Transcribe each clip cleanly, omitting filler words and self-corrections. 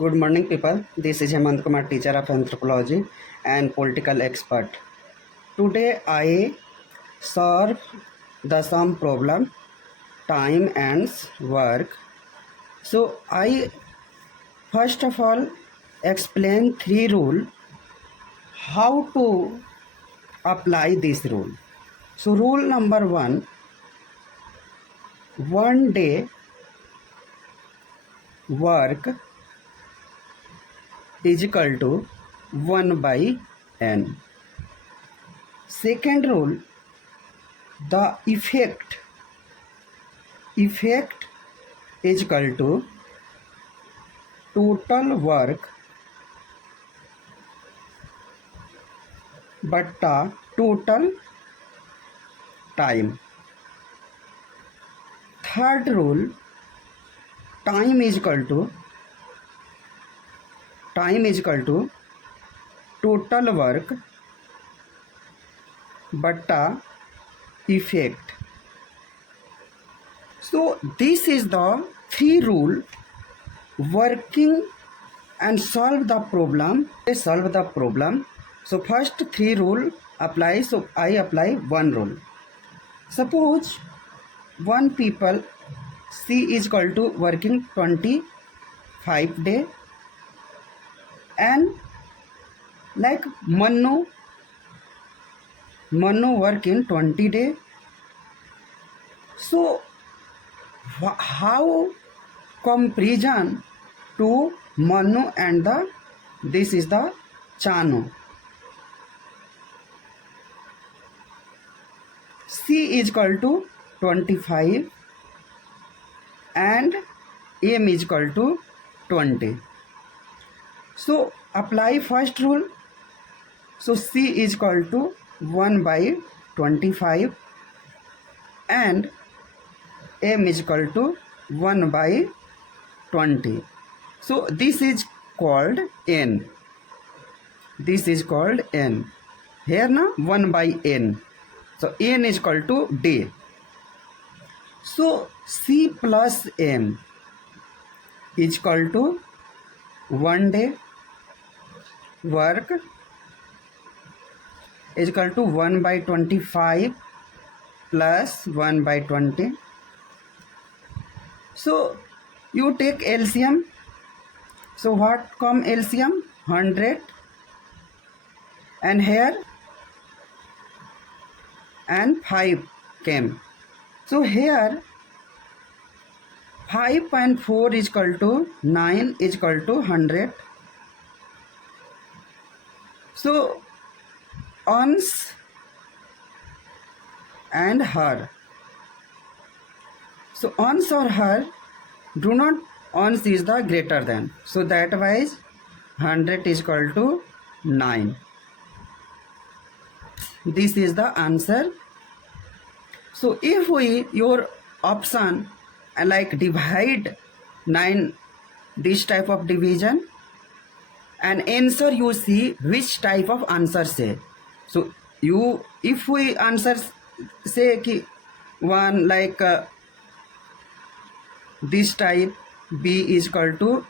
Good morning, people. This is Hemant Kumar, teacher of Anthropology and political expert. Today, I solve the sum problem, time and work. So, I first of all explain three rules how to apply this rule. So, rule number one day work is equal to 1 by n. Second rule, the effect is equal to total work but the total time. Third rule, time is equal to total work but the effect. So this is the three rule working and solve the problem. So first three rule apply. So I apply one rule. Suppose one people C is equal to working 25 day and like Manu work in 20 day. So how comparison to Manu and this is the Chanu. C is equal to 25 and M is equal to 20. So apply first rule. So C is equal to 1 by 25 and M is equal to 1 by 20. So this is called N. Here now 1 by N. So N is equal to D. So C plus M is equal to 1 day work is equal to 1 by 25 plus 1 by 20. So you take LCM. So what come LCM? 100 and here and 5 came. So here 5 and 4 is equal to 9 is equal to 100. So ons and her. So ons or her, do not ons is the greater than. So that wise 100 is equal to 9. This is the answer. So if we your option like divide 9 this type of division and answer you see which type of answer say. So you if we answer say ki one like this type B is equal to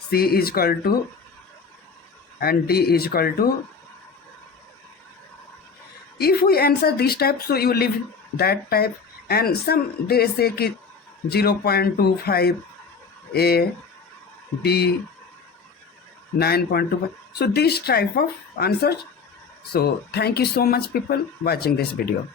C is equal to and D is equal to. If we answer this type, so you leave that type and some they say ki 0.25 A B 9.25. So this type of answers. So thank you so much people watching this video.